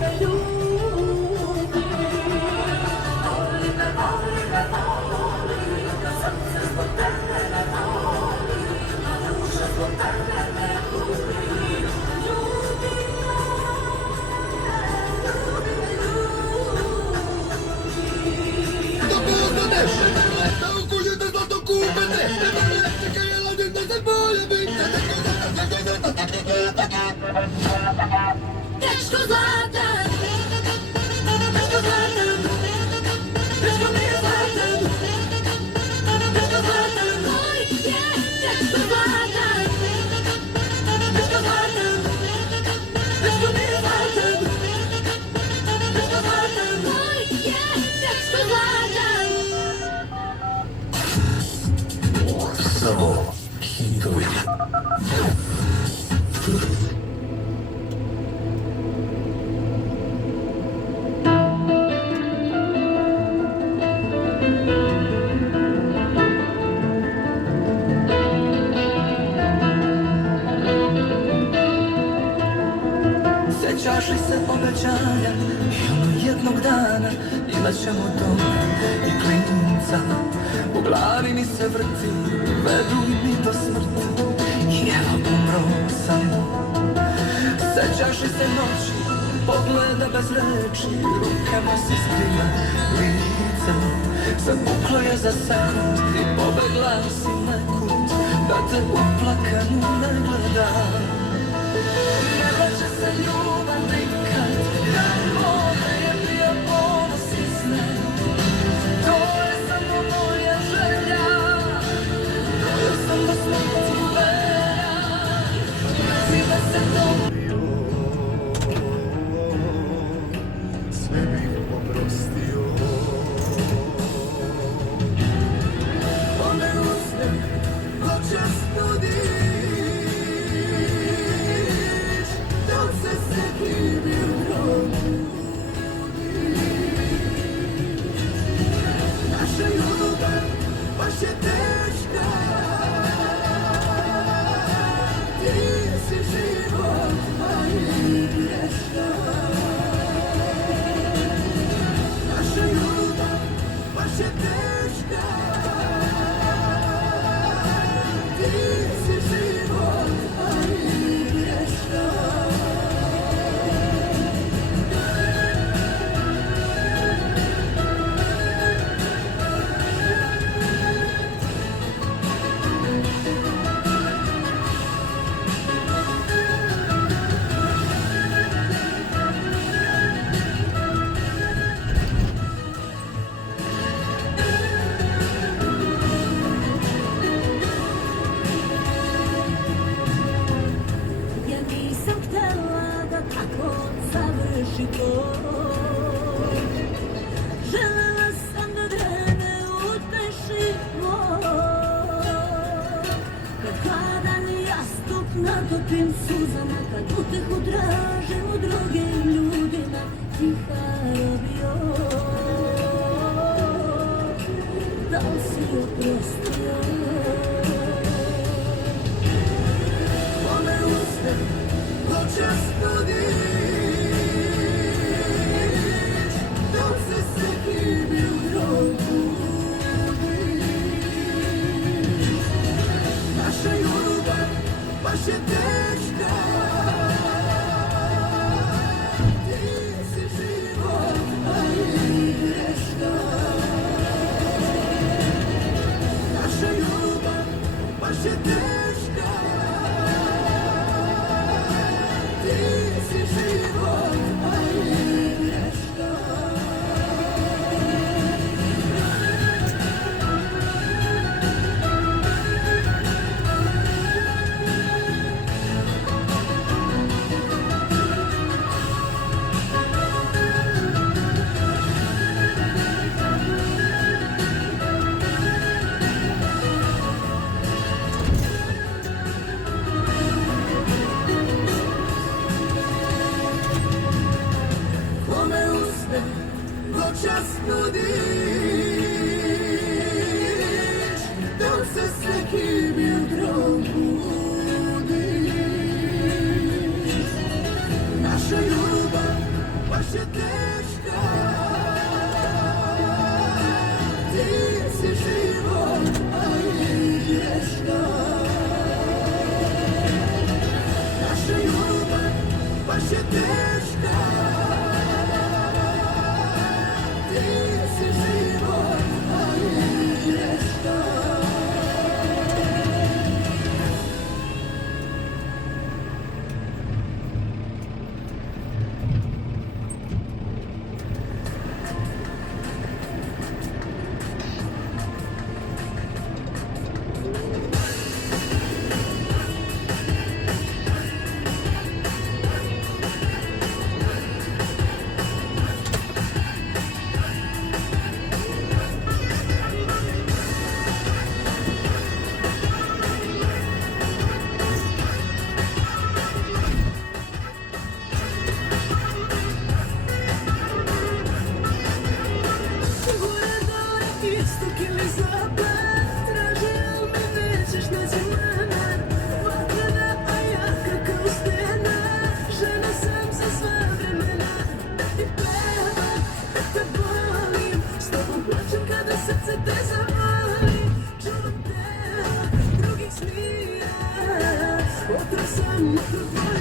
me ljubi. Voli me, voli me, voli, da srce zbog tebe me voli, a duša zbog tebe me gubi. Ljubi me, ljubi me, ljubi. Dopo ostaneš, da ukužite zlato kupete, čeka je ladim da se bolje bite. Dečko zlatan, dečko zlatan, dečko mi je zlatan, dečko zlatan, moj je dečko zlatan, dečko zlatan, dečko mi je zlatan, dečko zlatan, moj je dečko zlatan. Samo hitovi. Sjećaš li se obećanja i ono jednog dana imat ćemo dom i klinca. U glavi mi se vrti, veruj mi do smrti i evo umro sam. Sjećaš li se noći, pogleda bez reči, rukama si skrila lice. Zamuklo je za sekund i pobegla si nekud, da te uplakanu ne gledam. Ne vraća se ljubav nikad, da more je bio ponos i sne. To je samo moja želja, to je samo smrti veran. Naziva se to. Sve bih oprostio. One usne, počasno diš, dok se sebi u grobu. Naša ljubav baš je teška, ti si život, a i greška. Naša ljubav baš je teška, ti si život, a i greška. Ja nisam htjela da tako završi to. Želela sam da vreme utješi moj. Kad hladan jastuk natopim suzama, kad utehu tražim u drugim ljudima, tiha robio. Da li si oprostio? One usne, počasno diš, dok se sebi u grobu budiš. Naša ljubav baš je teška, ti si život, a i greška. Naša ljubav baš je teška, ti si život, a i greška. Počasno diš, dok se s nekim jutrom budiš. Naša ljubav je teška. Ti si život, a i greška. Naša ljubav baš je teška. Ti si život, a i greška. Gore dole, istok ili zapad, traži, al me nećeš naći mene. Vatrena, a jaka kao stena, žena sam za sva vremena. Da ti pevam, da te volim, s tobom plačem kada srce te zavoli. Čuvam te, drugih smija, otra sam, otra tvoja.